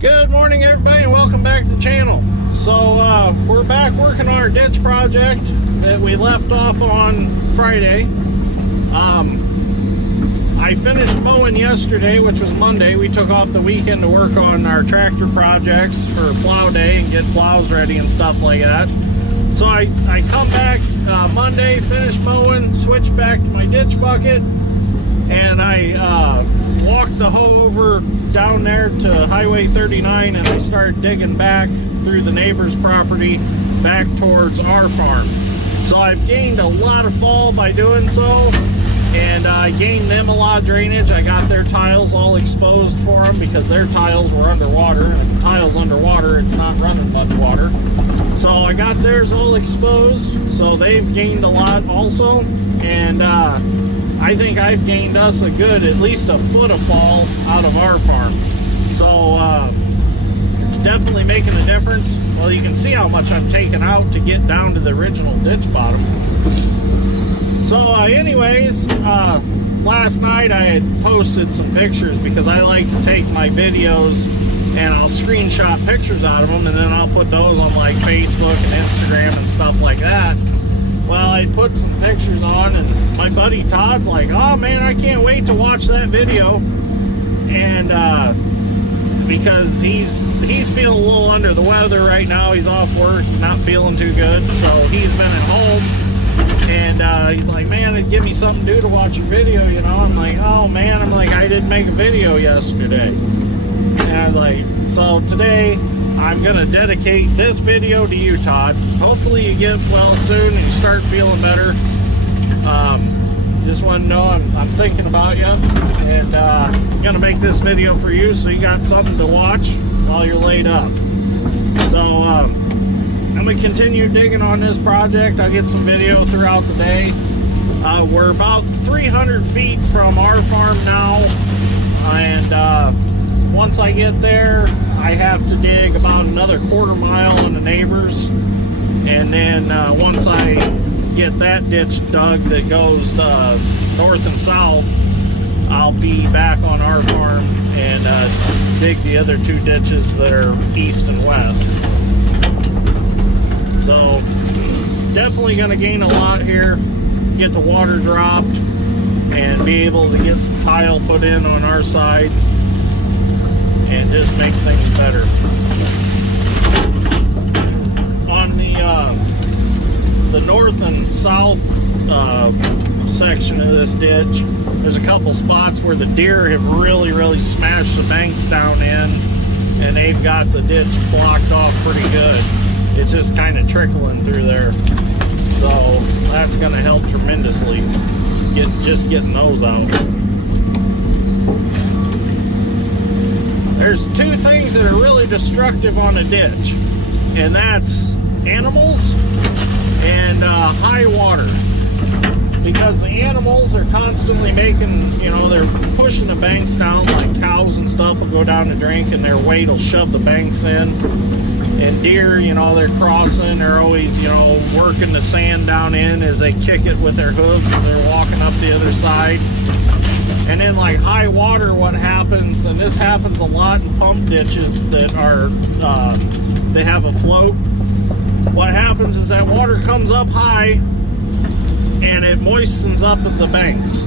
Good morning, everybody, and welcome back to the channel. So we're back working on our ditch project that we left off on Friday. I finished mowing yesterday, which was Monday. We took off the weekend to work on our tractor projects for plow day and get plows ready and stuff like that. So I come back Monday, finish mowing, switch back to my ditch bucket, and I walked the hoe over down there to Highway 39, and I started digging back through the neighbor's property back towards our farm. So I've gained a lot of fall by doing so, and I gained them a lot of drainage. I got their tiles all exposed for them because their tiles were underwater, and if the tile's underwater, it's not running much water. So I got theirs all exposed, so they've gained a lot also, and I think I've gained us a good, at least a foot of fall out of our farm. So it's definitely making a difference. Well, you can see how much I'm taking out to get down to the original ditch bottom. So anyways, last night I had posted some pictures because I like to take my videos and I'll screenshot pictures out of them, and then I'll put those on like Facebook and Instagram and stuff like that. Well, I put some pictures on, and my buddy Todd's like, "Oh man, I can't wait to watch that video." And because he's feeling a little under the weather right now. He's off work, not feeling too good, so he's been at home. And he's like, "Man, it'd give me something to do to watch your video, you know." I'm like, "Oh man," I'm like, "I didn't make a video yesterday." And I was like, so today I'm gonna dedicate this video to you, Todd. Hopefully you get well soon and you start feeling better. Just want to know I'm thinking about you, and I'm gonna make this video for you so you got something to watch while you're laid up. So I'm gonna continue digging on this project. I'll get some video throughout the day. We're about 300 feet from our farm now, and once I get there, I have to dig about another quarter mile on the neighbors, and then once I get that ditch dug that goes north and south, I'll be back on our farm and dig the other two ditches that are east and west. So definitely going to gain a lot here, get the water dropped, and be able to get some tile put in on our side and just make things better. On the north and south section of this ditch, there's a couple spots where the deer have really smashed the banks down in, and they've got the ditch blocked off pretty good. It's just kind of trickling through there, so that's going to help tremendously just getting those out. There's two things that are really destructive on a ditch, and that's animals and high water. Because the animals are constantly making, you know, they're pushing the banks down, like cows and stuff will go down to drink and their weight will shove the banks in. And deer, you know, they're crossing, they're always, you know, working the sand down in as they kick it with their hooves as they're walking up the other side. And then like high water, what happens, and this happens a lot in pump ditches that are, they have a float. What happens is that water comes up high and it moistens up at the banks.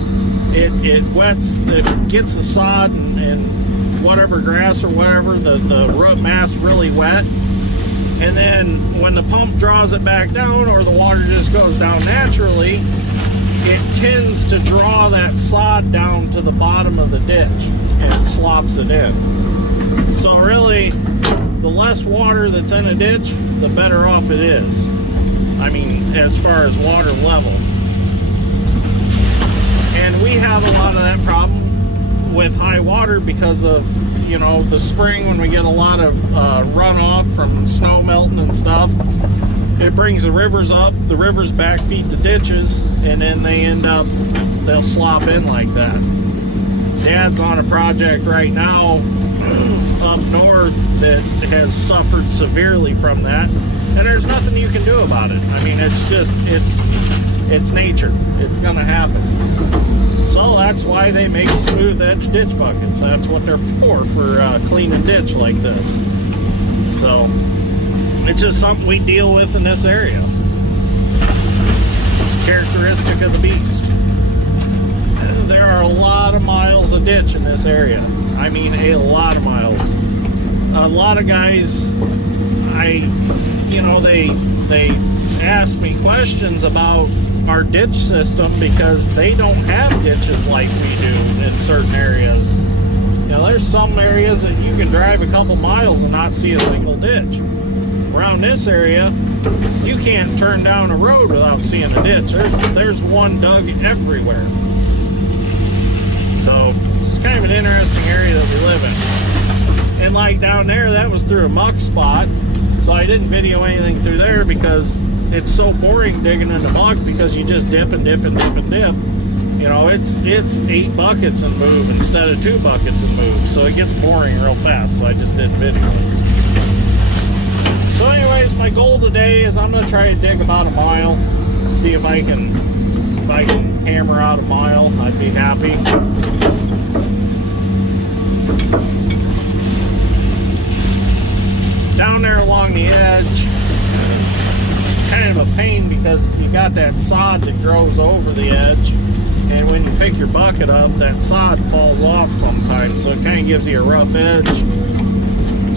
It wets, it gets the sod and whatever grass or whatever, the root mass really wet. And then when the pump draws it back down, or the water just goes down naturally, it tends to draw that sod down to the bottom of the ditch and slops it in. So really, the less water that's in a ditch, the better off it is. I mean, as far as water level. And we have a lot of that problem with high water because of, you know, the spring when we get a lot of runoff from snow melting and stuff. It brings the rivers up, the rivers backfeed the ditches, and then they end up, they'll slop in like that. Dad's on a project right now up north that has suffered severely from that, and there's nothing you can do about it. I mean, it's just, it's nature. It's gonna happen. So that's why they make smooth edge ditch buckets. That's what they're for cleaning ditch like this. So it's just something we deal with in this area. It's characteristic of the beast. There are a lot of miles of ditch in this area. I mean, a lot of miles. A lot of guys, they ask me questions about our ditch system because they don't have ditches like we do in certain areas. There's some areas that you can drive a couple miles and not see a single ditch. Around this area, you can't turn down a road without seeing a ditch. There's one dug everywhere. So it's kind of an interesting area that we live in. And like down there, that was through a muck spot. So I didn't video anything through there because it's so boring digging in the muck because you just dip and dip and dip and dip. It's 8 buckets and move instead of 2 buckets and move. So it gets boring real fast. So I just didn't video. So anyways, my goal today is I'm going to try to dig about a mile. See if I can hammer out a mile. I'd be happy. Down there along the edge, it's kind of a pain because you got that sod that grows over the edge, and when you pick your bucket up, that sod falls off sometimes, so it kind of gives you a rough edge.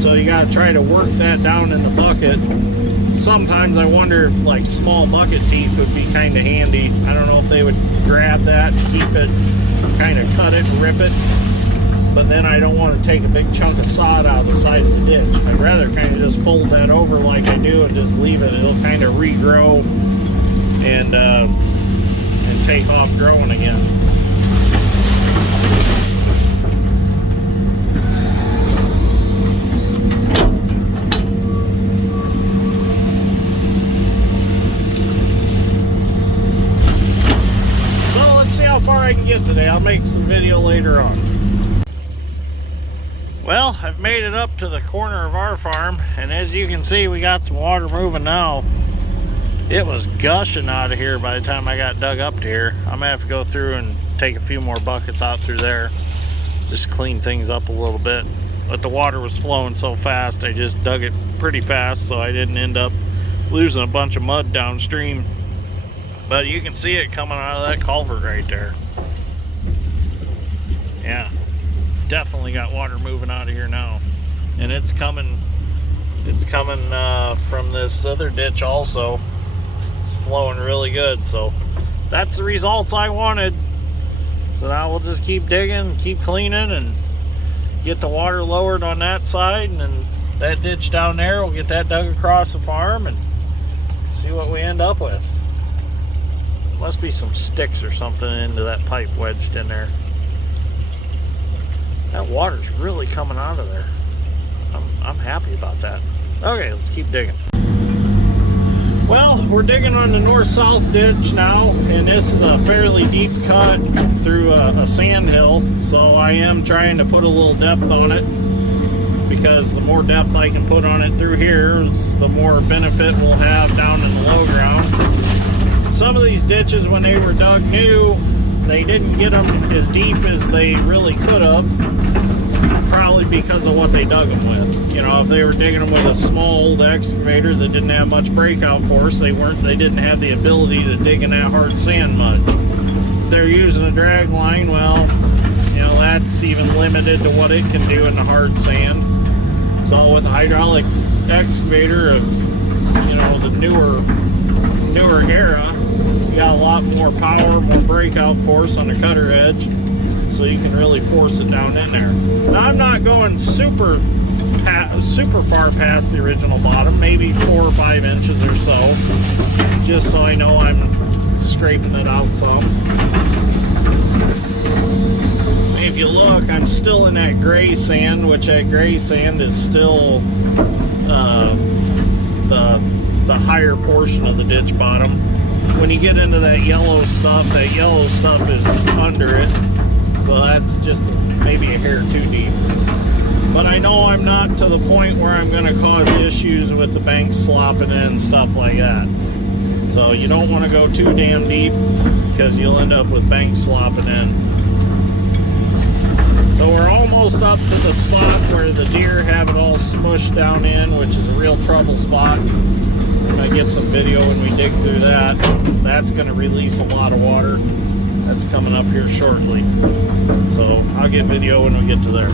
So you got to try to work that down in the bucket. Sometimes I wonder if like small bucket teeth would be kind of handy. I don't know if they would grab that, keep it, kind of cut it, rip it. But then I don't want to take a big chunk of sod out of the side of the ditch. I'd rather kind of just fold that over like I do and just leave it. It'll kind of regrow and take off growing again. So let's see how far I can get today. I'll make some video later on. Well, I've made it up to the corner of our farm, and as you can see, we got some water moving now. It was gushing out of here by the time I got dug up to here. I'm gonna have to go through and take a few more buckets out through there, just clean things up a little bit. But the water was flowing so fast, I just dug it pretty fast, so I didn't end up losing a bunch of mud downstream. But you can see it coming out of that culvert right there. Yeah. Definitely got water moving out of here now, and it's coming from this other ditch also. It's flowing really good, so that's the results I wanted. So now we'll just keep digging, keep cleaning, and get the water lowered on that side, and then that ditch down there, we'll get that dug across the farm and see what we end up with. Must be some sticks or something into that pipe wedged in there. That water's really coming out of there. I'm happy about that. Okay, let's keep digging. Well, we're digging on the north-south ditch now, and this is a fairly deep cut through a sand hill, so I am trying to put a little depth on it, because the more depth I can put on it through here, the more benefit we'll have down in the low ground. Some of these ditches, when they were dug new, they didn't get them as deep as they really could have, probably because of what they dug them with. If they were digging them with a small old excavator that didn't have much breakout force, they didn't have the ability to dig in that hard sand much. If they're using a drag line, well, that's even limited to what it can do in the hard sand. So with a hydraulic excavator of, the newer era, you got a lot more power, more breakout force on the cutter edge, so you can really force it down in there. Now I'm not going super far past the original bottom, maybe 4 or 5 inches or so, just so I know I'm scraping it out some. If you look, I'm still in that gray sand, which that gray sand is still the higher portion of the ditch bottom. When you get into that yellow stuff is under it, so that's just maybe a hair too deep. But I know I'm not to the point where I'm going to cause issues with the bank slopping in and stuff like that. So you don't want to go too damn deep. because you'll end up with banks slopping in. So we're almost up to the spot where the deer have it all smushed down in, which is a real trouble spot. I'm going to get some video when we dig through that. That's going to release a lot of water. That's coming up here shortly. So I'll get video when we get to there.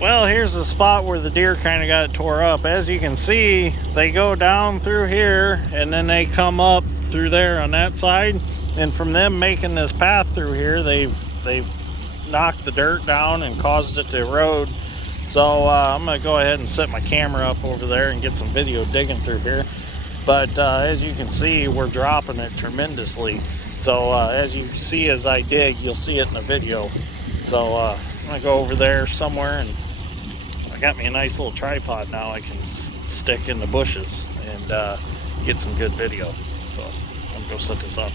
Well, here's the spot where the deer kind of got tore up. As you can see, they go down through here and then they come up through there on that side. And from them making this path through here, they've knocked the dirt down and caused it to erode. So I'm going to go ahead and set my camera up over there and get some video digging through here. But as you can see, we're dropping it tremendously. So as you see as I dig, you'll see it in the video. So I'm going to go over there somewhere, and I got me a nice little tripod now I can stick in the bushes and get some good video. So I'm going to go set this up.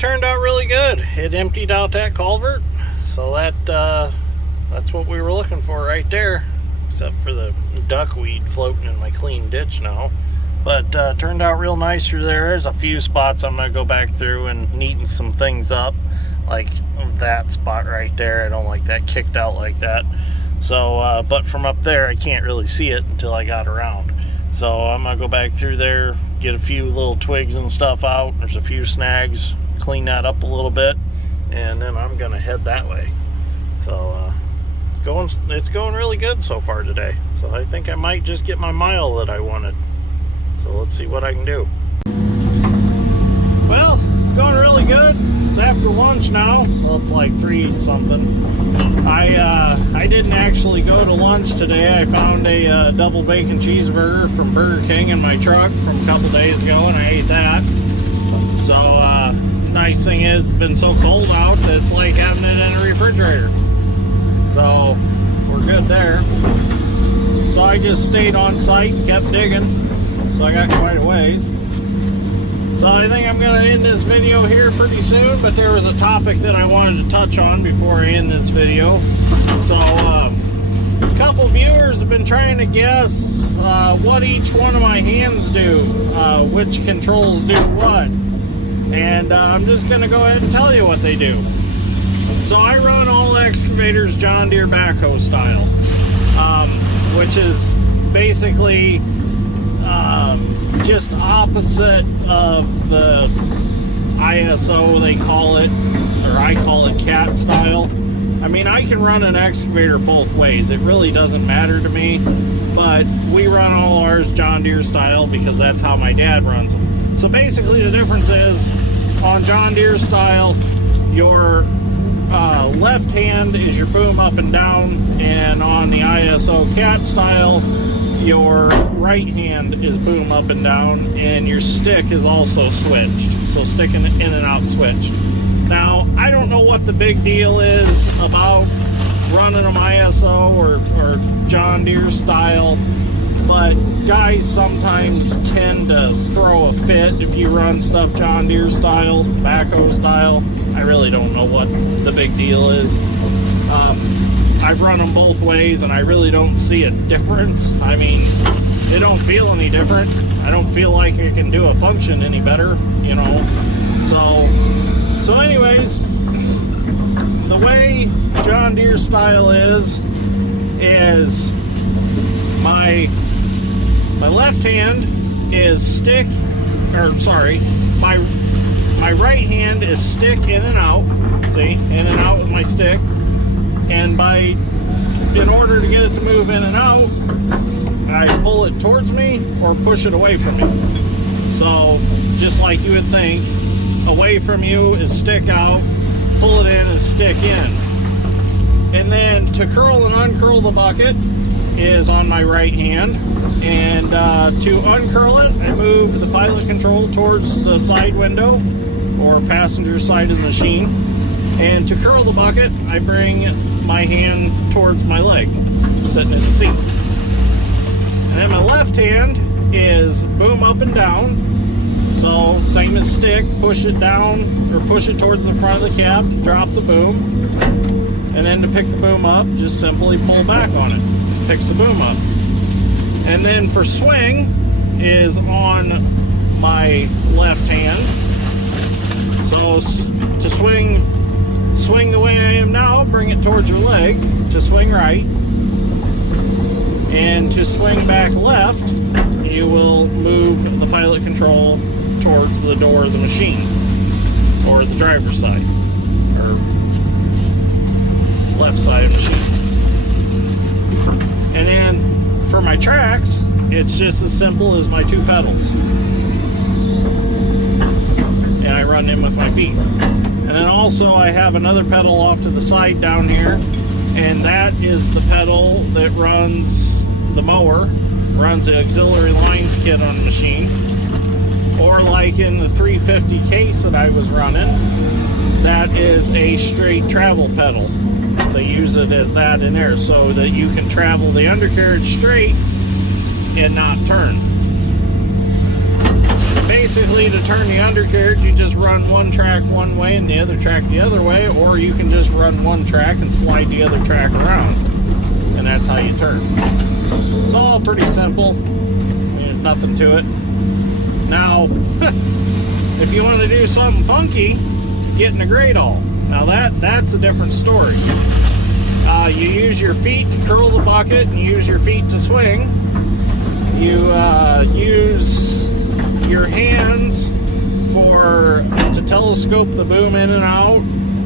turned out really good. It emptied out that culvert, so that's what we were looking for right there, except for the duckweed floating in my clean ditch now. But turned out real nice through there. There's a few spots I'm gonna go back through and neaten some things up, like that spot right there. I don't like that kicked out like that. So but from up there I can't really see it until I got around. So I'm gonna go back through there, get a few little twigs and stuff out. There's a few snags, clean that up a little bit, and then I'm gonna head that way. So it's going really good so far today. So I think I might just get my mile that I wanted. So let's see what I can do. Well, it's going really good. It's after lunch now. Well, it's like 3 something. I didn't actually go to lunch today. I found a double bacon cheeseburger from Burger King in my truck from a couple days ago, and I ate that. So nice thing is, it's been so cold out that it's like having it in a refrigerator. So we're good there. So I just stayed on site and kept digging. So I got quite a ways. So I think I'm going to end this video here pretty soon, but there was a topic that I wanted to touch on before I end this video. So a couple viewers have been trying to guess what each one of my hands do, which controls do what. And I'm just going to go ahead and tell you what they do. So I run all Excavators John Deere backhoe style, which is basically just opposite of the ISO, they call it, or I call it cat style. I mean, I can run an excavator both ways. It really doesn't matter to me, but we run all ours John Deere style because that's how my dad runs them. So basically the difference is, on John Deere style, your left hand is your boom up and down, and on the ISO cat style, your right hand is boom up and down, and your stick is also switched. So sticking in and out switched. Now, I don't know what the big deal is about running them ISO or John Deere style, but guys sometimes tend to throw a fit if you run stuff John Deere style, backhoe style. I really don't know what the big deal is. I've run them both ways and I really don't see a difference. I mean, it don't feel any different. I don't feel like it can do a function any better, you know. So anyways, the way John Deere style is my left hand is stick, or sorry, my right hand is stick in and out. See, in and out with my stick. And in order to get it to move in and out, I pull it towards me or push it away from me. So just like you would think, away from you is stick out, pull it in is stick in. And then to curl and uncurl the bucket is on my right hand. And to uncurl it, I move the pilot control towards the side window or passenger side of the machine. And to curl the bucket, I bring my hand towards my leg, sitting in the seat. And then my left hand is boom up and down. So same as stick, push it down or push it towards the front of the cab, drop the boom. And then to pick the boom up, just simply pull back on it. Picks the boom up. And then for swing is on my left hand. So to swing the way I am now, bring it towards your leg. To swing right. And to swing back left, you will move the pilot control towards the door of the machine, or the driver's side, or left side of the machine. And then for my tracks, it's just as simple as my 2 pedals. And I run them with my feet. And then also I have another pedal off to the side down here, and that is the pedal that runs the mower, runs the auxiliary lines kit on the machine. Or like in the 350 case that I was running, that is a straight travel pedal. They use it as that in there so that you can travel the undercarriage straight and not turn. basically, to turn the undercarriage, you just run one track one way and the other track the other way, or you can just run one track and slide the other track around, and that's how you turn. It's all pretty simple. There's nothing to it. Now, if you want to do something funky, getting a grade all. Now that's a different story. You use your feet to curl the bucket, and you use your feet to swing. You use your hands to telescope the boom in and out,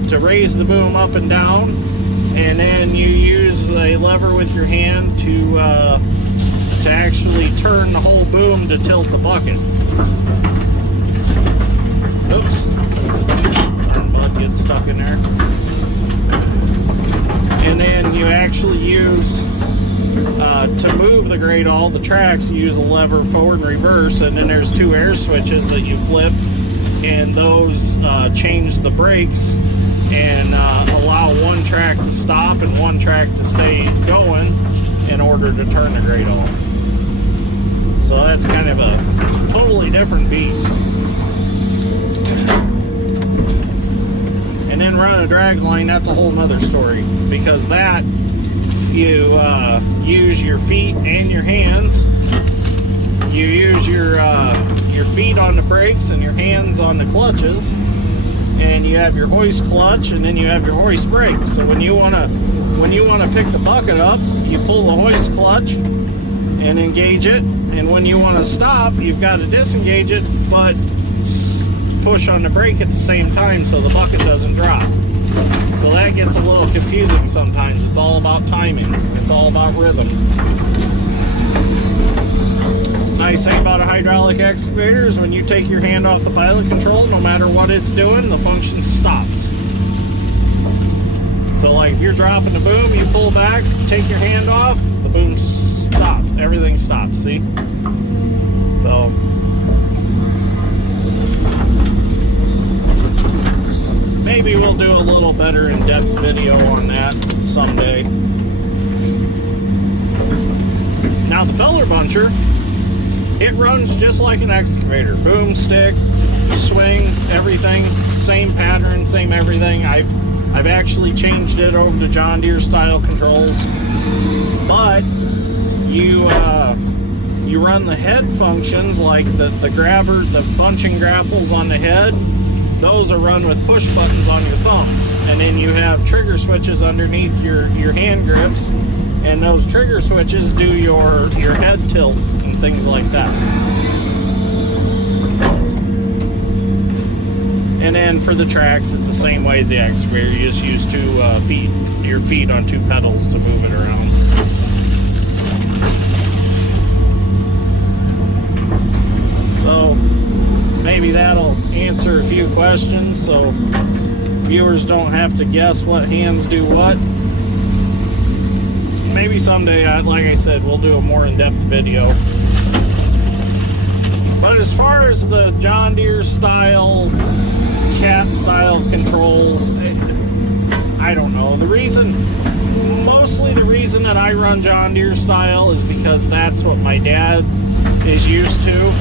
to raise the boom up and down, and then you use a lever with your hand to actually turn the whole boom to tilt the bucket. Oops, mud gets stuck in there. And then you actually use to move the grade all the tracks, you use a lever forward and reverse, and then there's two air switches that you flip, and those change the brakes and allow one track to stop and one track to stay going in order to turn the grade all. So that's kind of a totally different beast. And then run a drag line, that's a whole nother story, because that you use your feet and your hands. You use your feet on the brakes and your hands on the clutches, and you have your hoist clutch, and then you have your hoist brake. So when you wanna pick the bucket up, you pull the hoist clutch and engage it, and when you want to stop, you've got to disengage it, but push on the brake at the same time so the bucket doesn't drop. So that gets a little confusing sometimes. It's all about timing. It's all about rhythm. Nice thing about a hydraulic excavator is when you take your hand off the pilot control, no matter what it's doing, the function stops. So like if you're dropping the boom, you pull back, take your hand off, the boom stops. Everything stops, see? So maybe we'll do a little better in-depth video on that someday. Now the feller buncher, it runs just like an excavator. Boom, stick, swing, everything, same pattern, same everything. I've actually changed it over to John Deere style controls, but you run the head functions like the grabber, the bunching grapples on the head. Those are run with push buttons on your thumbs, and then you have trigger switches underneath your hand grips, and those trigger switches do your head tilt and things like that. And then for the tracks, it's the same way as the excavator. You just use your feet on two pedals to move it around. So maybe that'll answer a few questions so viewers don't have to guess what hands do what. Maybe someday, like I said, we'll do a more in-depth video. But as far as the John Deere style, cat style controls, I don't know. Mostly the reason that I run John Deere style is because that's what my dad is used to.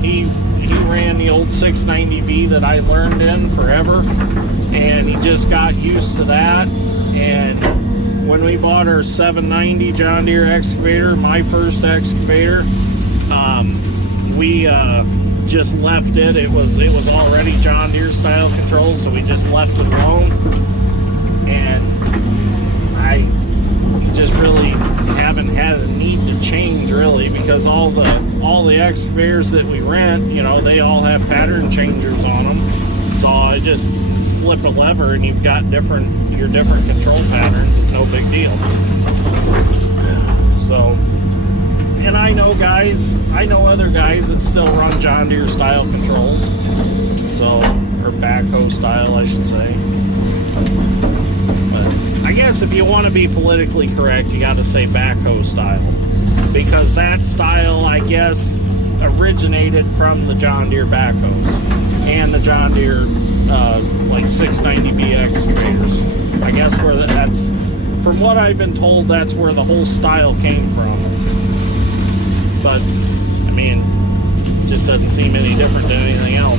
He ran the old 690B that I learned in forever, and he just got used to that. And when we bought our 790 John Deere excavator, my first excavator, we just left it. It was already John Deere style controls, so we just left it alone. And I just really haven't had a need to change really, because all the excavators that we rent, you know, they all have pattern changers on them. So I just flip a lever and you've got your different control patterns. It's no big deal. So, and I know other guys that still run John Deere style controls. So, or backhoe style, I should say. But I guess if you want to be politically correct, you got to say backhoe style, because that style, I guess, originated from the John Deere backhoes and the John Deere like 690B excavators. I guess that's, from what I've been told, that's where the whole style came from. But I mean, just doesn't seem any different than anything else.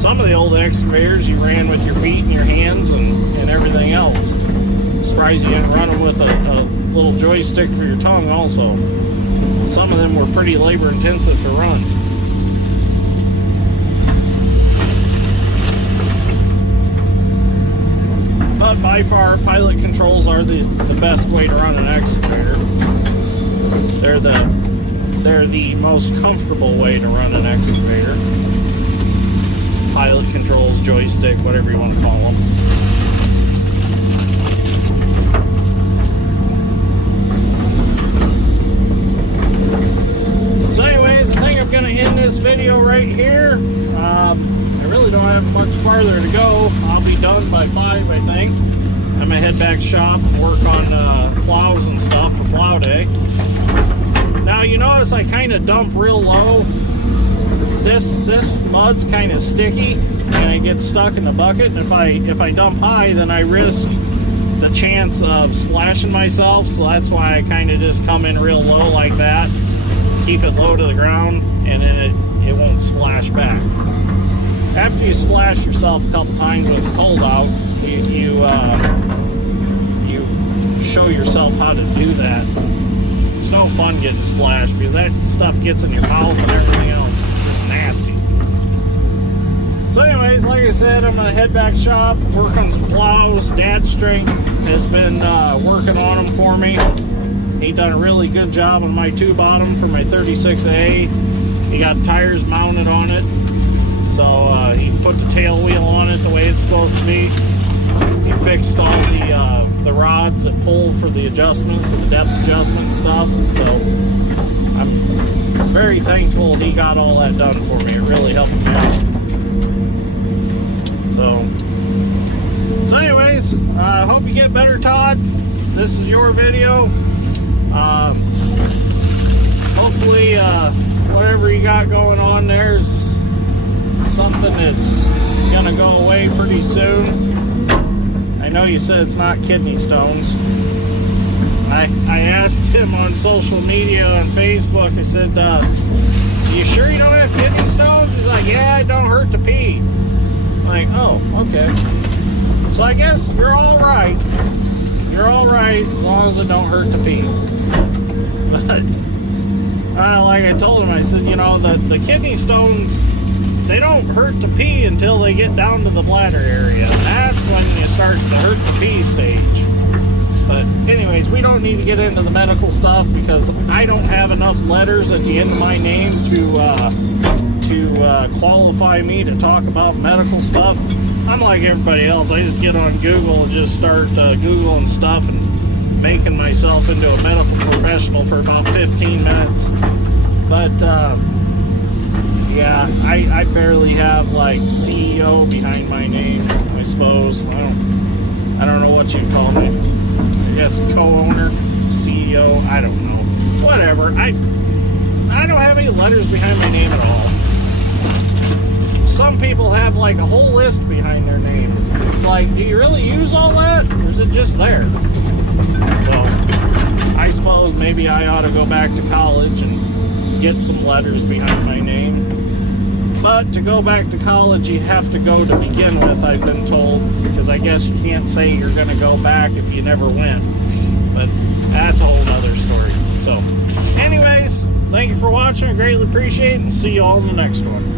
Some of the old excavators you ran with your feet and your hands and everything else. Surprised you didn't run them with a little joystick for your tongue also. Some of them were pretty labor intensive to run. But by far, pilot controls are the best way to run an excavator. They're the most comfortable way to run an excavator. Pilot controls, joystick, whatever you want to call them. So anyways, I think I'm going to end this video right here. I really don't have much farther to go. I'll be done by 5, I think. I'm going to head back shop and work on plows and stuff for plow day. Now you notice I kind of dump real low. This mud's kind of sticky and it gets stuck in the bucket. And if I dump high, then I risk the chance of splashing myself. So that's why I kind of just come in real low like that, keep it low to the ground, and then it won't splash back. After you splash yourself a couple times when it's cold out, you show yourself how to do that. It's no fun getting splashed because that stuff gets in your mouth and everything else. It's just nasty. So anyways, like I said, I'm going to head back shop, work on some plows. Dad Strength has been working on them for me. He done a really good job on my 2-bottom for my 36A. He got tires mounted on it. So he put the tail wheel on it the way it's supposed to be. He fixed all the rods that pull for the adjustment, for the depth adjustment and stuff. So I'm very thankful he got all that done for me. It really helped me out. So anyways, I hope you get better, Todd. This is your video. Hopefully whatever you got going on there's something that's gonna go away pretty soon. I know you said it's not kidney stones. I asked him on social media, on Facebook, I said, you sure you don't have kidney stones? He's like, yeah, it don't hurt to pee. I'm like, oh, okay. So I guess you're all right. You're all right as long as it don't hurt to pee. But like I told him, I said, you know, the kidney stones, they don't hurt to pee until they get down to the bladder area. That's when you start the hurt to pee stage. But anyways, we don't need to get into the medical stuff because I don't have enough letters at the end of my name to qualify me to talk about medical stuff. I'm like everybody else. I just get on Google and just start Googling stuff and making myself into a medical professional for about 15 minutes. But yeah, I barely have like CEO behind my name, I suppose. I don't know what you'd call me. I guess co-owner, CEO, I don't know. Whatever. I don't have any letters behind my name at all. Some people have like a whole list behind their name. It's like, do you really use all that? Or is it just there? So, I suppose maybe I ought to go back to college and get some letters behind my name. But to go back to college, you have to go to begin with, I've been told, because I guess you can't say you're going to go back if you never went. But that's a whole other story. So, anyways, thank you for watching. I greatly appreciate it, and see you all in the next one.